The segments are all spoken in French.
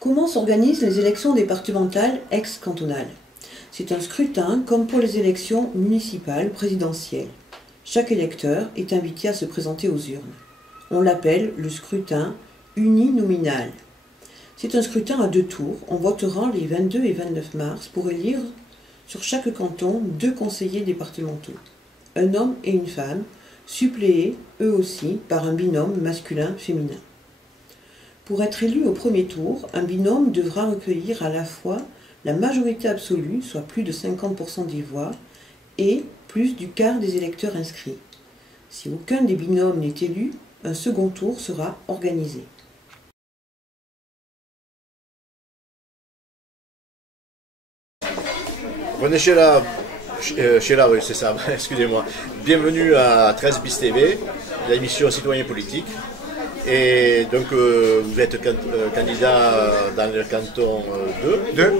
Comment s'organisent les élections départementales ex-cantonales? C'est un scrutin comme pour les élections municipales présidentielles. Chaque électeur est invité à se présenter aux urnes. On l'appelle le scrutin uninominal. C'est un scrutin à 2 tours. On votera les 22 et 29 mars pour élire sur chaque canton 2 conseillers départementaux, un homme et une femme, suppléés eux aussi par un binôme masculin-féminin. Pour être élu au premier tour, un binôme devra recueillir à la fois la majorité absolue, soit plus de 50% des voix, et plus du quart des électeurs inscrits. Si aucun des binômes n'est élu, un second tour sera organisé. René Sheila, oui c'est ça, excusez-moi. Bienvenue à 13 bis TV, l'émission Citoyen Politique. Et donc vous êtes candidat dans le canton 2. Hein,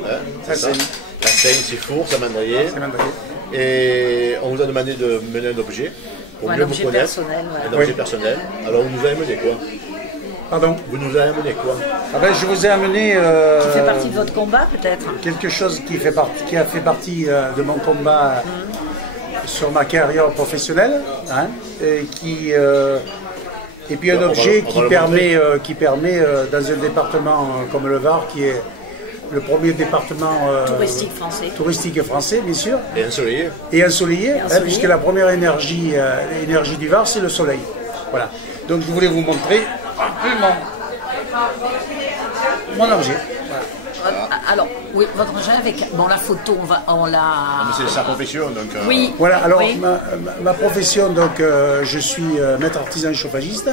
c'est ça. La Seine-Sifour, Samandrier. Et on vous a demandé de mener un objet pour mieux vous connaître. Personnel, ouais. Un objet personnel. Alors vous nous avez amené quoi? Pardon? Vous nous avez amené quoi? Ah ben, je vous ai amené... qui fait partie de votre combat peut-être? Quelque chose qui a fait partie de mon combat sur ma carrière professionnelle. Hein, et puis un objet qui permet dans un département comme le Var, qui est le premier département touristique français, bien sûr. Et ensoleillé. Hein, puisque la première énergie du Var, c'est le soleil. Voilà. Donc je voulais vous montrer un peu mon objet. Voilà. Alors, oui, votre objet avec la photo, on l'a... C'est sa profession, donc... Oui. Voilà, alors oui. ma profession, donc je suis maître artisan chauffagiste.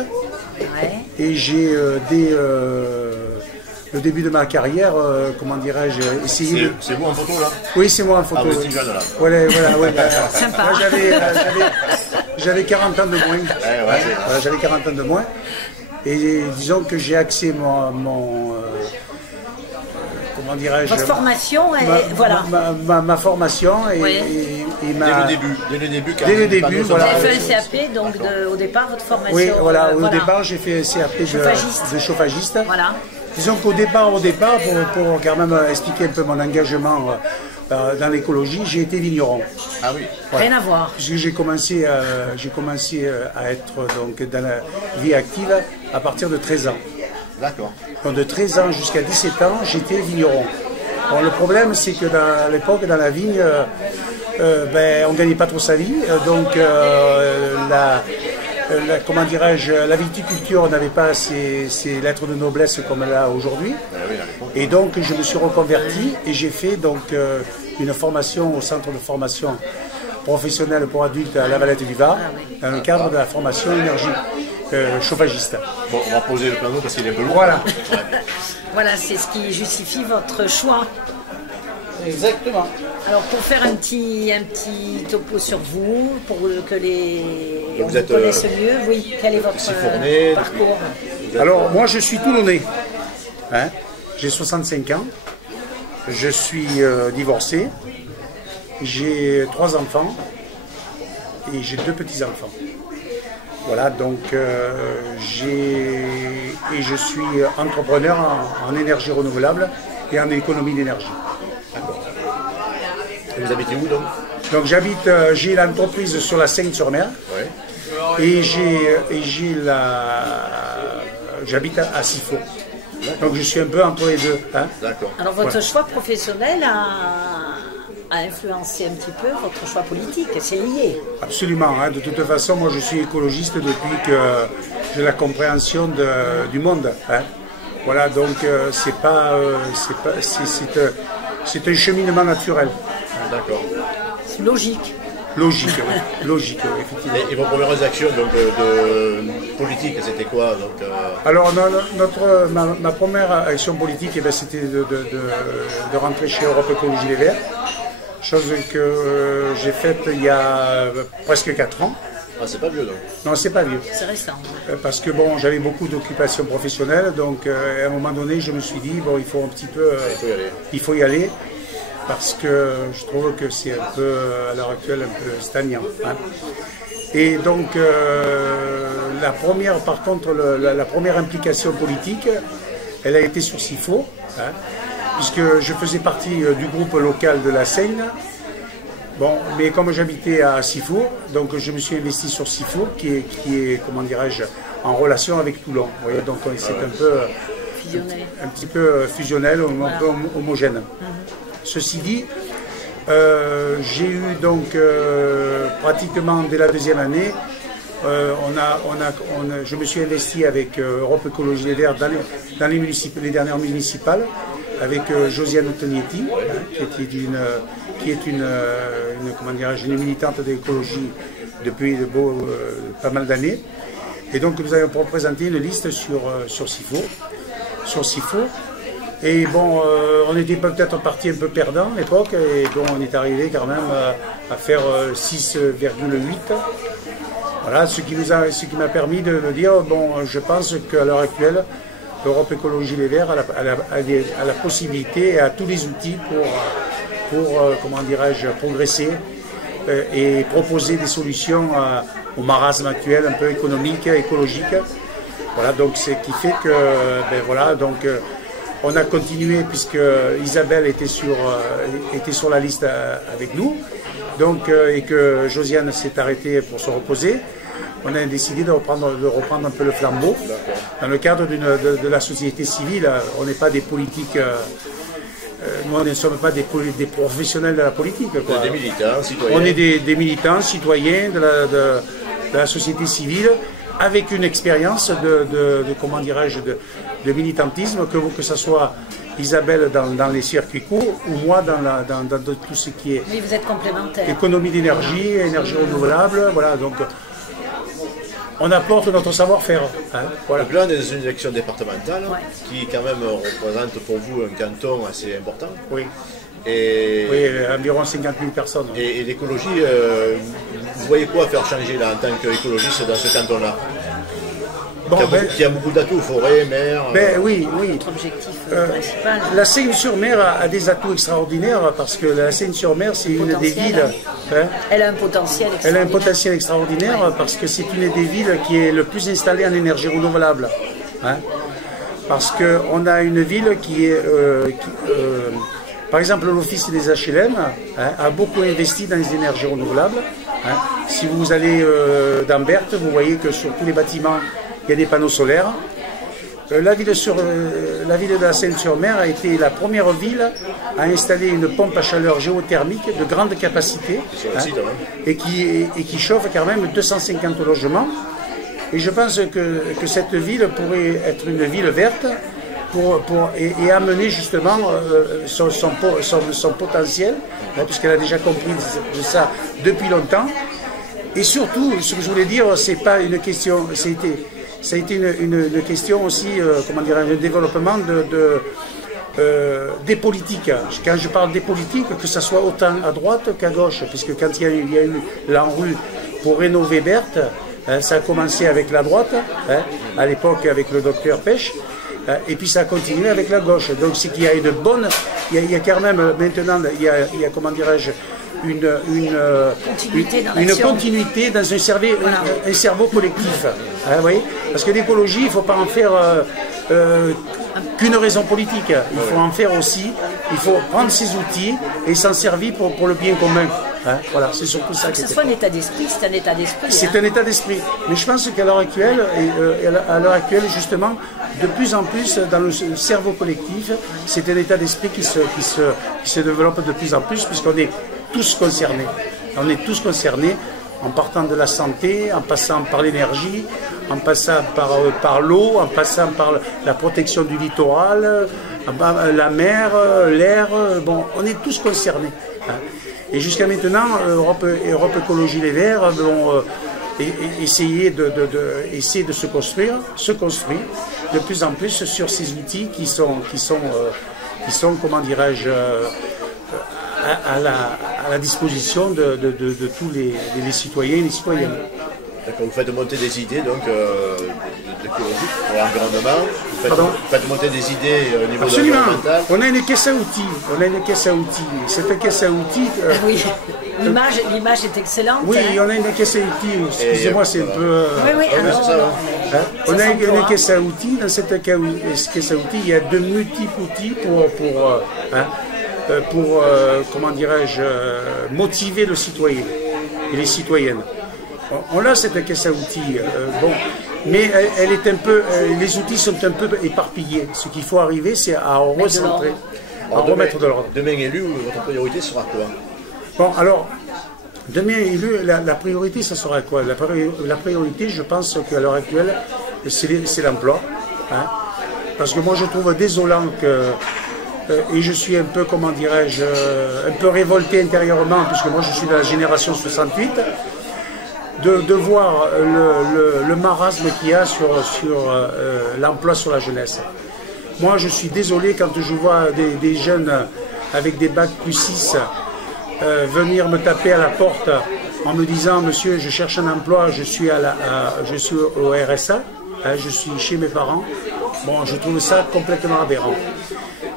Ouais. Et j'ai, dès le début de ma carrière, comment dirais-je, essayé... C'est vous en photo, là? Oui, c'est moi en photo. Ah, vous êtes jeune, là. Voilà. Sympa. Moi, j'avais 40 ans de moins. Ouais, j'avais 40 ans de moins. Et disons que j'ai axé comment dirais-je... Votre formation, ma formation et ma... Dès le début, Vous avez fait un CAP, donc au départ, votre formation... Oui, voilà, au départ, j'ai fait un CAP de chauffagiste. Voilà. Disons qu'au départ, pour quand même expliquer un peu mon engagement dans l'écologie, j'ai été vigneron. Ah oui. Voilà. Rien à voir. Puisque j'ai commencé à être donc, dans la vie active à partir de 13 ans. D'accord. Donc de 13 ans jusqu'à 17 ans, j'étais vigneron. Bon, le problème, c'est que à l'époque, dans la vigne, on ne gagnait pas trop sa vie. Donc comment dirais-je, la viticulture n'avait pas ses lettres de noblesse comme elle a aujourd'hui. Et donc je me suis reconverti et j'ai fait donc une formation au centre de formation professionnelle pour adultes à La Valette du Var, dans le cadre de la formation énergie chauffagiste. Bon, on va poser le planot parce qu'il est un peu lourd. Voilà. Voilà, c'est ce qui justifie votre choix. Exactement. Alors pour faire un petit topo sur vous, pour que on vous connaisse mieux, oui, quel est votre parcours? Alors moi je suis toulonnais, hein, j'ai 65 ans, je suis divorcé, j'ai 3 enfants et j'ai 2 petits-enfants. Voilà, donc je suis entrepreneur en énergie renouvelable et en économie d'énergie. Et vous habitez où donc? Donc j'ai l'entreprise sur la Seine-sur-Mer. Ouais. Et j'habite à Sifour. Donc je suis un peu entre les deux. Hein. D'accord. Alors votre choix professionnel a influencé un petit peu votre choix politique, c'est lié. Absolument. Hein. De toute façon, moi je suis écologiste depuis que j'ai la compréhension du monde. Hein. Voilà, donc c'est un cheminement naturel. D'accord. C'est logique. Logique, effectivement. Et vos premières actions donc, de politique, c'était quoi donc, Alors, ma première action politique, c'était de rentrer chez Europe Écologie Les Verts, chose que j'ai faite il y a presque 4 ans. Ah, c'est pas vieux donc? Non, c'est pas vieux. C'est récent. Parce que bon, j'avais beaucoup d'occupations professionnelles, donc à un moment donné, je me suis dit, bon, il faut un petit peu... il faut y aller. Parce que je trouve que c'est un peu, à l'heure actuelle, un peu stagnant. Hein. Et donc, la première implication politique, elle a été sur SIFO, hein, puisque je faisais partie du groupe local de la Seine. Bon, mais comme j'habitais à Sifo, donc je me suis investi sur Sifo, qui est comment dirais-je, en relation avec Toulon. Vous voyez, donc c'est un petit peu fusionnel, un peu homogène. Ceci dit, j'ai eu donc pratiquement dès la deuxième année, je me suis investi avec Europe Écologie Les Verts dans les dernières municipales, avec Josiane Otognetti, qui est une une militante d'écologie depuis pas mal d'années. Et donc nous avons présenté une liste sur SIFO. Et bon, on était peut-être parti un peu perdant à l'époque, et donc on est arrivé quand même à faire 6,8. Voilà, ce qui m'a permis de me dire, bon, je pense qu'à l'heure actuelle, Europe Écologie Les Verts a la possibilité et a tous les outils pour comment dirais-je, progresser et proposer des solutions au marasme actuel, un peu économique, écologique. Voilà, donc ce qui fait que, ben voilà, donc on a continué puisque Isabelle était sur la liste avec nous, donc et que Josiane s'est arrêtée pour se reposer. On a décidé de reprendre un peu le flambeau. Dans le cadre de la société civile, on n'est pas des politiques, nous ne sommes pas des professionnels de la politique. Quoi. Des militants, citoyens. On est des militants, citoyens de la société civile, avec une expérience comment dirais-je, de militantisme, que ce soit Isabelle dans les circuits courts ou moi dans tout ce qui est oui, vous êtes complémentaires. Économie d'énergie, énergie renouvelable, voilà, donc on apporte notre savoir-faire. Hein, voilà. Donc là, on est dans une élection départementale qui quand même représente pour vous un canton assez important. Oui. Et oui, environ 50 000 personnes. Et l'écologie, vous voyez quoi faire changer là en tant qu'écologiste dans ce canton-là? Bon, il y a beaucoup d'atouts, forêt, mer. Oui. Notre objectif principal. La Seine-sur-Mer a des atouts extraordinaires parce que la Seine-sur-Mer, c'est une des villes. Hein, elle a un potentiel extraordinaire. Elle a un potentiel extraordinaire parce que c'est une des villes qui est le plus installée en énergie renouvelable. Hein, parce qu'on a une ville qui est. Par exemple, l'Office des HLM a beaucoup investi dans les énergies renouvelables. Hein. Si vous allez dans Berthe, vous voyez que sur tous les bâtiments, il y a des panneaux solaires. La ville de la Seine-sur-Mer a été la première ville à installer une pompe à chaleur géothermique de grande capacité et qui chauffe quand même 250 logements. Et je pense que cette ville pourrait être une ville verte et amener justement son potentiel, puisqu'elle a déjà compris de ça depuis longtemps. Et surtout, ce que je voulais dire, c'est pas une question, ça a été une question aussi, comment dire, un développement des politiques. Quand je parle des politiques, que ce soit autant à droite qu'à gauche, puisque quand il y a eu l'ANRU pour rénover Berthe, ça a commencé avec la droite, à l'époque avec le docteur Pêche, et puis ça a continué avec la gauche. Donc c'est qu'il y a une bonne, il y a quand même maintenant, il y a comment dirais-je, une continuité dans un cerveau collectif. Hein, oui, parce que l'écologie, il ne faut pas en faire qu'une raison politique. Il faut en faire aussi, il faut prendre ses outils et s'en servir pour le bien commun. Hein, voilà, c'est surtout ça. Que ce soit un état d'esprit, c'est un état d'esprit. C'est un état d'esprit. Mais je pense qu'à l'heure actuelle, justement, de plus en plus dans le cerveau collectif, c'est un état d'esprit qui se développe de plus en plus, puisqu'on est tous concernés. On est tous concernés en partant de la santé, en passant par l'énergie, en passant par l'eau, en passant par la protection du littoral, la mer, l'air. Bon, on est tous concernés. Hein. Et jusqu'à maintenant, Europe Écologie Les Verts vont essayer de se construit de plus en plus sur ces outils qui sont comment dirais-je, à la disposition de tous les citoyens et les citoyennes. D'accord, vous faites monter des idées donc d'écologie pour l'environnement, vous faites monter des idées au niveau Absolument. environnemental. On a une caisse à outils, Cette caisse à outils, oui. L'image est excellente. Oui, on a une caisse à outils, excusez-moi, c'est un peu... On a une caisse à outils, dans cette caisse à outils, il y a de multiples outils pour comment dirais-je, motiver le citoyen et les citoyennes. On a cette caisse à outils, mais elle est un peu, les outils sont un peu éparpillés. Ce qu'il faut arriver, c'est à recentrer, à remettre de l'ordre. Demain élu, votre priorité sera quoi? Bon, alors, demain élu, la priorité, ça sera quoi? La priorité, je pense qu'à l'heure actuelle, c'est l'emploi. Hein, parce que moi, je trouve désolant que... et je suis un peu, comment dirais-je, un peu révolté intérieurement, puisque moi, je suis de la génération 68, de voir le marasme qu'il y a sur l'emploi sur la jeunesse. Moi, je suis désolé quand je vois des jeunes avec des bacs +6 venir me taper à la porte en me disant « Monsieur, je cherche un emploi, je suis au RSA, hein, je suis chez mes parents ». Bon, je trouve ça complètement aberrant.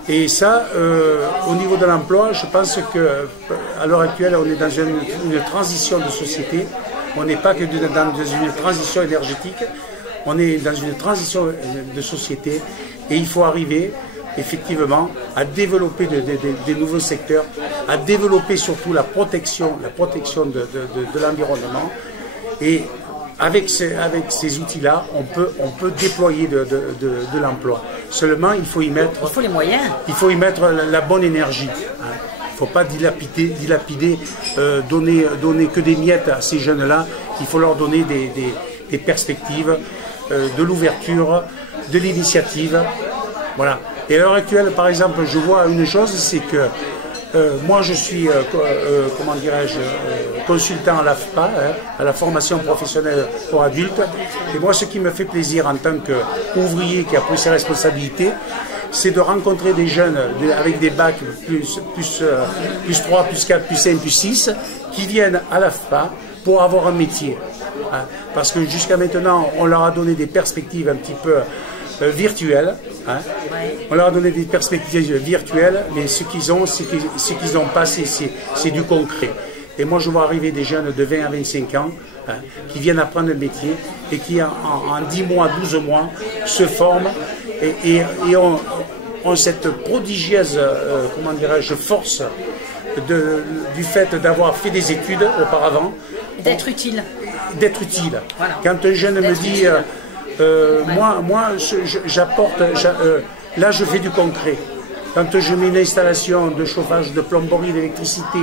Et ça, au niveau de l'emploi, je pense qu'à l'heure actuelle, on est dans une transition de société. On n'est pas que dans une transition énergétique, on est dans une transition de société et il faut arriver effectivement à développer des nouveaux secteurs, à développer surtout la protection de l'environnement. Et avec ces outils-là, on peut déployer de l'emploi. Seulement, il faut y mettre... Il faut les moyens. Il faut y mettre la bonne énergie. Il ne faut pas dilapider, donner que des miettes à ces jeunes-là. Il faut leur donner des perspectives, de l'ouverture, de l'initiative. Voilà. Et à l'heure actuelle, par exemple, je vois une chose, c'est que moi je suis, comment dirais-je, consultant à l'AFPA, à la formation professionnelle pour adultes. Et moi, ce qui me fait plaisir en tant qu'ouvrier qui a pris ses responsabilités, c'est de rencontrer des jeunes avec des bacs plus 3, plus 4, plus 5, plus 6, qui viennent à l'AFPA pour avoir un métier. Hein. Parce que jusqu'à maintenant, on leur a donné des perspectives un petit peu virtuelles. Hein. On leur a donné des perspectives virtuelles, mais ce qu'ils ont, pas, c'est du concret. Et moi, je vois arriver des jeunes de 20 à 25 ans hein, qui viennent apprendre le métier et qui, en 10 mois, 12 mois, se forment et ont cette prodigieuse, comment dirais-je, force du fait d'avoir fait des études auparavant. D'être utile. D'être utile. Voilà. Quand un jeune me dit, moi j'apporte, là je fais du concret. Quand je mets une installation de chauffage, de plomberie, d'électricité,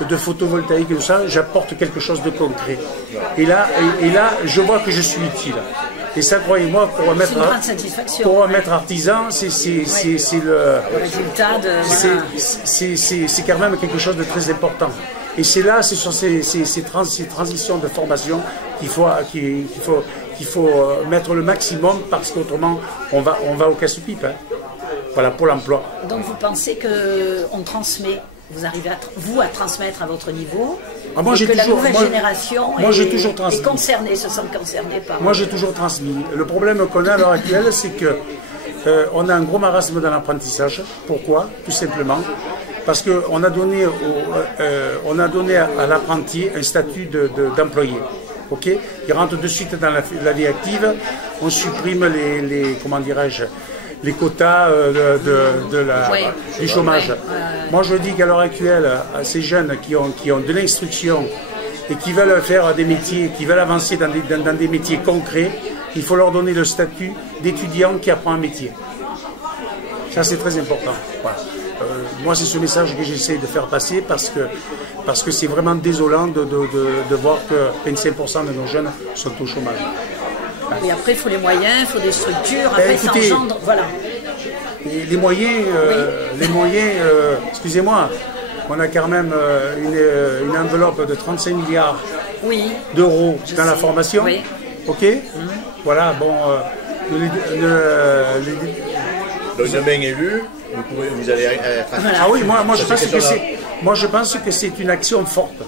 de photovoltaïque et tout ça, j'apporte quelque chose de concret. Et là, je vois que je suis utile. Et ça, croyez-moi, pour un maître artisan, c'est le résultat de... C'est quand même quelque chose de très important. Et c'est là, ce sont ces transitions de formation qu'il faut mettre le maximum, parce qu'autrement, on va au casse-pipe. Hein. Voilà, pour l'emploi. Donc vous pensez qu'on transmet, vous arrivez à transmettre à votre niveau, moi, et que la nouvelle génération est concernée, se sent concernée par... Moi j'ai toujours transmis. Le problème qu'on a à l'heure actuelle, c'est que on a un gros marasme dans l'apprentissage. Pourquoi? Tout simplement parce qu'on a donné à l'apprenti un statut d'employé. Okay, il rentre de suite dans la vie active, on supprime comment dirais-je, les quotas du chômage. Moi je dis qu'à l'heure actuelle, à ces jeunes qui ont de l'instruction et qui veulent faire des métiers, qui veulent avancer dans des métiers concrets, il faut leur donner le statut d'étudiant qui apprend un métier. Ça c'est très important. Voilà. Moi c'est ce message que j'essaie de faire passer parce que c'est vraiment désolant de voir que 25% de nos jeunes sont au chômage. Et après, il faut les moyens, il faut des structures, après ça engendre, voilà. Les moyens, excusez-moi, on a quand même une enveloppe de 35 milliards d'euros dans la formation. Oui. Ok. Voilà, bon. Donc demain élu, vous allez être... Ah oui, je pense que c'est une action forte.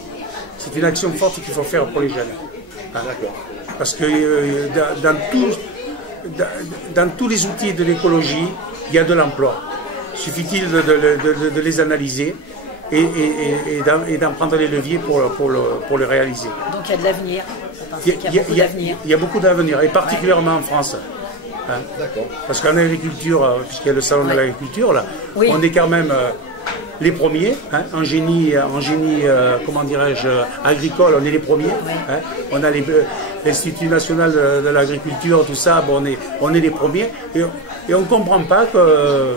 C'est une action forte qu'il faut faire pour les jeunes. Hein. D'accord. Parce que dans tous les outils de l'écologie, il y a de l'emploi. Suffit-il de les analyser et d'en prendre les leviers pour le réaliser. Donc il y a de l'avenir. Il y a beaucoup d'avenir, et particulièrement en France. Hein. Parce qu'en agriculture, puisqu'il y a le salon de l'agriculture, là, on est quand même les premiers. Hein. En génie, comment dirais-je, agricole, on est les premiers. Hein. On a l'Institut national de l'agriculture, tout ça, bon, on est les premiers. Et on ne comprend pas que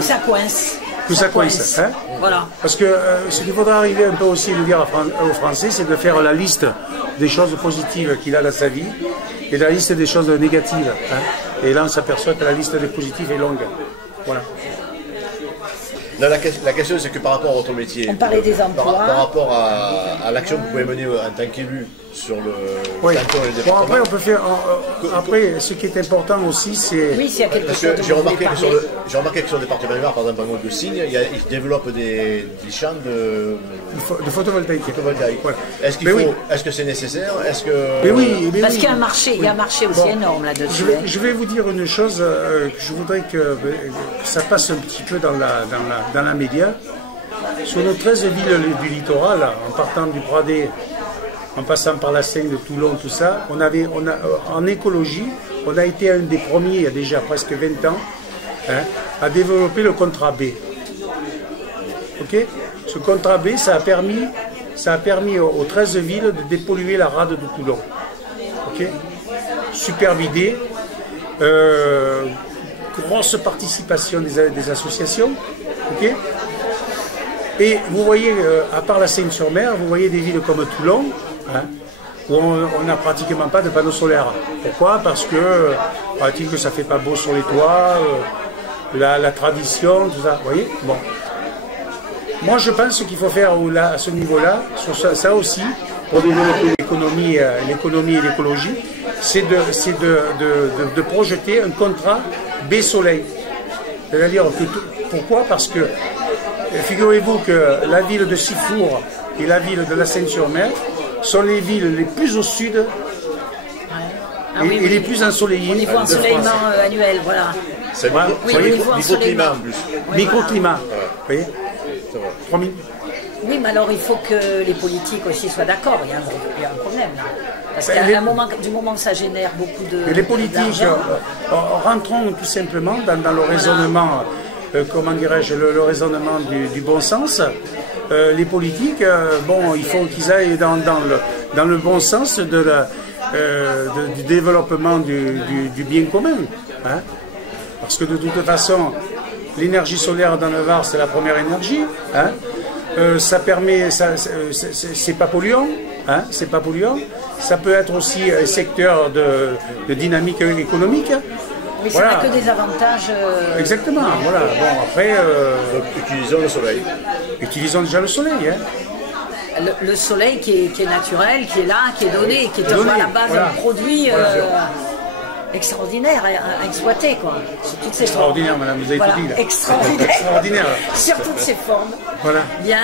ça coince. Que ça coince. Hein. Voilà. Parce que ce qu'il faudra arriver un peu aussi de dire aux Français, c'est de faire la liste des choses positives qu'il a dans sa vie et la liste des choses négatives. Hein. Et là, on s'aperçoit que la liste des positifs est longue. Voilà. Là, la question, c'est que par rapport à votre métier, on parlait des emplois. Par rapport à l'action que vous pouvez mener en tant qu'élu sur le canton et le département. Bon, après, on peut faire. Après, ce qui est important aussi, c'est. Oui, s'il y a quelque chose. J'ai remarqué que sur le département du Var, par exemple, en de Signe, ils développent des champs de photovoltaïque. Ouais. Est-ce que c'est nécessaire? Parce qu'il y a un marché, aussi énorme là-dessus. Je vais vous dire une chose que je voudrais que ça passe un petit peu dans la média. Sur nos 13 villes du littoral, en partant du Pradé, en passant par la Seine de Toulon, tout ça, en écologie, on a été un des premiers, il y a déjà presque 20 ans, hein, à développer le contrat B. Okay. Ce contrat B, ça a permis aux 13 villes de dépolluer la rade de Toulon. Okay. Superbe idée, grosse participation des associations. Okay. Et vous voyez, à part la Seine-sur-Mer, vous voyez des villes comme Toulon, hein, où on n'a pratiquement pas de panneaux solaires. Pourquoi? Parce que, paraît-il que ça ne fait pas beau sur les toits, la tradition, tout ça. Vous voyez? Bon. Moi, je pense qu'il faut faire à ce niveau-là, sur ça aussi, pour développer l'économie et l'écologie, c'est de projeter un contrat B-Soleil. C'est-à-dire que, pourquoi? Parce que, figurez-vous que la ville de Sifour et la ville de la Seine-sur-Mer sont les villes les plus au sud et les plus ensoleillées. Au niveau ensoleillement annuel, voilà. C'est microclimat en plus. Microclimat. Vous voyez? Oui, mais alors il faut que les politiques aussi soient d'accord. Il y a un problème là. Parce qu'à du moment que ça génère beaucoup de. Les politiques rentrons tout simplement dans le raisonnement. Comment dirais-je, le raisonnement du bon sens. Les politiques, bon, il faut qu'ils aillent dans le bon sens du développement du bien commun. Hein. Parce que de toute façon, l'énergie solaire dans le Var, c'est la première énergie. Hein. Ça permet, c'est pas polluant. Hein, c'est pas polluant. Ça peut être aussi un secteur de dynamique économique. Mais ça n'a que des avantages. Exactement, voilà. Bon, après. Donc, utilisons le soleil. Utilisons déjà le soleil. Hein. Le soleil qui est naturel, qui est là, qui est donné, qui est à la base d'un produit extraordinaire à exploiter, quoi. Toutes ces extraordinaire, madame, vous avez tout dit là. Extraordinaire. Sur toutes ces formes. Voilà. Bien,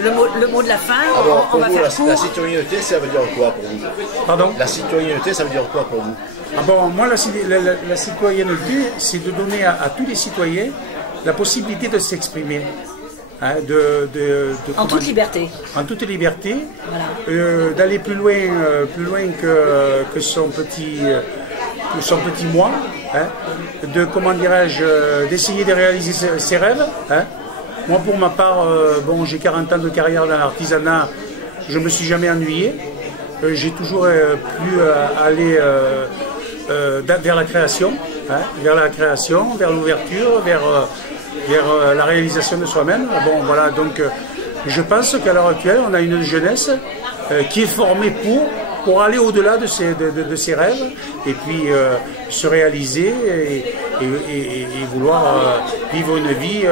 le mot de la fin, alors, on va vous, faire court. La citoyenneté, ça veut dire quoi pour vous? Pardon? La citoyenneté, ça veut dire quoi pour vous? Ah bon, moi, la citoyenneté, c'est de donner à tous les citoyens la possibilité de s'exprimer. Hein, en toute liberté. En toute liberté. Voilà. D'aller plus loin que son petit moi. Hein, comment dirais-je, d'essayer de réaliser ses rêves. Hein. Moi, pour ma part, bon, j'ai 40 ans de carrière dans l'artisanat, je ne me suis jamais ennuyé. J'ai toujours pu aller vers la création, hein, vers l'ouverture, vers la réalisation de soi-même. Bon, voilà, donc je pense qu'à l'heure actuelle, on a une jeunesse qui est formée pour aller au-delà de ses rêves et puis se réaliser et vouloir vivre une vie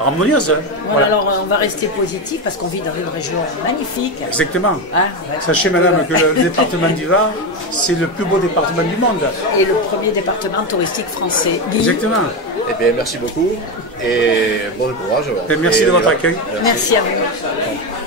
harmonieuse. Hein, voilà. Alors on va rester positif parce qu'on vit dans une région magnifique. Exactement. Hein, sachez, madame, que le département du Var, c'est le plus beau département du monde. Et le premier département touristique français. Exactement. Eh bien, merci beaucoup et bon courage. Et merci de votre accueil. Merci à vous.